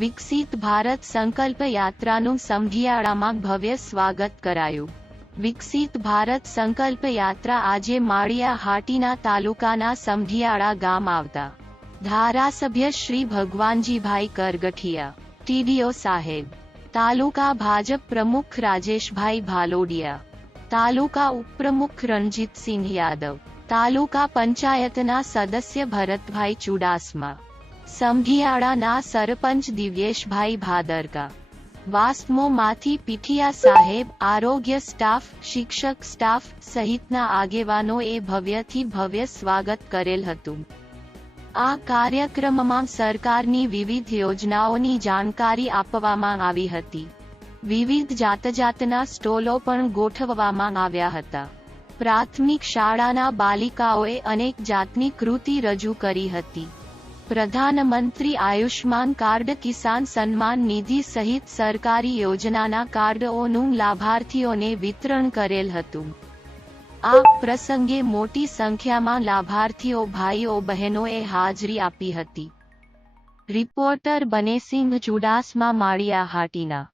વિકસિત ભારત સંકલ્પ યાત્રાનું સમઢિયાળામાં ભવ્ય સ્વાગત કરાયું. વિકસિત ભારત સંકલ્પ યાત્રા આજે માળિયા હાટીના તાલુકાના સમઢિયાળા ગામ આવતા ધારાસભ્ય શ્રી ભગવાનજીભાઈ કરગઠિયા, ટીડીઓ સાહેબ, તાલુકા ભાજપ પ્રમુખ રાજેશભાઈ ભાલોડિયા, તાલુકા ઉપપ્રમુખ રણજીતસિંહ યાદવ, તાલુકા પંચાયતના સદસ્ય ભરતભાઈ ચુડાસમા, સમઢિયાળાના સરપંચ દિવ્યેશભાઈ ભાદરકા, વાસ્મોમાંથી પીઠિયા સાહેબ, આરોગ્ય સ્ટાફ, શિક્ષક સ્ટાફ સહિતના આગેવાનોએ ભવ્યથી ભવ્ય સ્વાગત કરેલ હતું. આ કાર્યક્રમમાં સરકારની વિવિધ યોજનાઓની જાણકારી આપવામાં આવી હતી. વિવિધ જાતજાતના સ્ટોલો પણ ગોઠવવામાં આવ્યા હતા. પ્રાથમિક શાળાના બાલિકાઓએ અનેક જાતની કૃતિ રજૂ કરી હતી. પ્રધાનમંત્રી આયુષ્માન કાર્ડ, કિસાન સન્માન નિધિ સહિત સરકારી યોજનાના કાર્ડોનું લાભાર્થીઓને વિતરણ કરેલ હતું. આ પ્રસંગે મોટી સંખ્યામાં લાભાર્થીઓ ભાઈઓ બહેનોએ હાજરી આપી હતી. રિપોર્ટર બનેસિંહ ચુડાસમા, માળિયા હાટીના.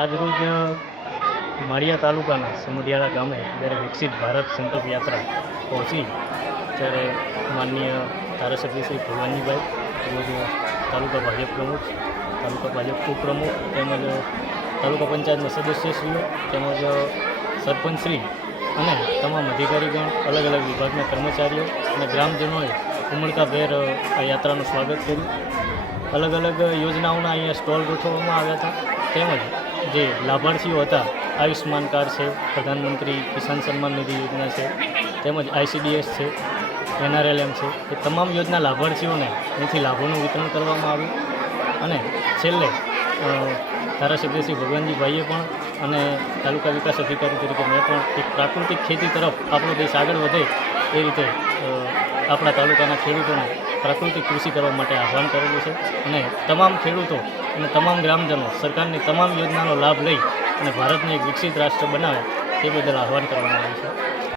આજરોજ માળિયા તાલુકાના સમઢિયાળા ગામે જ્યારે વિકસિત ભારત સંકલ્પ યાત્રા પહોંચી ત્યારે માનનીય ધારાસભ્ય શ્રી ભગવાનજીભાઈ તેમજ તાલુકા ભાજપ પ્રમુખ, તાલુકા ભાજપ ઉપપ્રમુખ તેમજ તાલુકા પંચાયતના સદસ્યશ્રીઓ તેમજ સરપંચશ્રી અને તમામ અધિકારીગણ, અલગ અલગ વિભાગના કર્મચારીઓ અને ગ્રામજનોએ ઉમળકાભેર આ યાત્રાનું સ્વાગત કર્યું. અલગ અલગ યોજનાઓના અહીંયા સ્ટોલ ગોઠવવામાં આવ્યા હતા. તેમજ જે લાભાર્થીઓ હતા, આયુષ્માન કાર્ડ છે, પ્રધાનમંત્રી કિસાન સન્માન નિધિ યોજના છે, તેમજ ICDS છે, NRLM છે, એ તમામ યોજના લાભાર્થીઓને અહીંથી લાભોનું વિતરણ કરવામાં આવ્યું. અને છેલ્લે ધારાસભ્ય શ્રી ભગવાનજીભાઈએ પણ અને તાલુકા વિકાસ અધિકારી તરીકે મેં પણ એક પ્રાકૃતિક ખેતી તરફ આપણો દેશ આગળ વધે એ રીતે આપણા તાલુકાના ખેડૂતોને પ્રાકૃતિક કૃષિ કરવા માટે આહ્વાન કરેલું છે. અને તમામ ખેડૂતો અને તમામ ગ્રામજનો સરકારની તમામ યોજનાનો લાભ લઈ અને ભારતને એક વિકસિત રાષ્ટ્ર બનાવે તે બદલ આહ્વાન કરવામાં આવ્યું છે.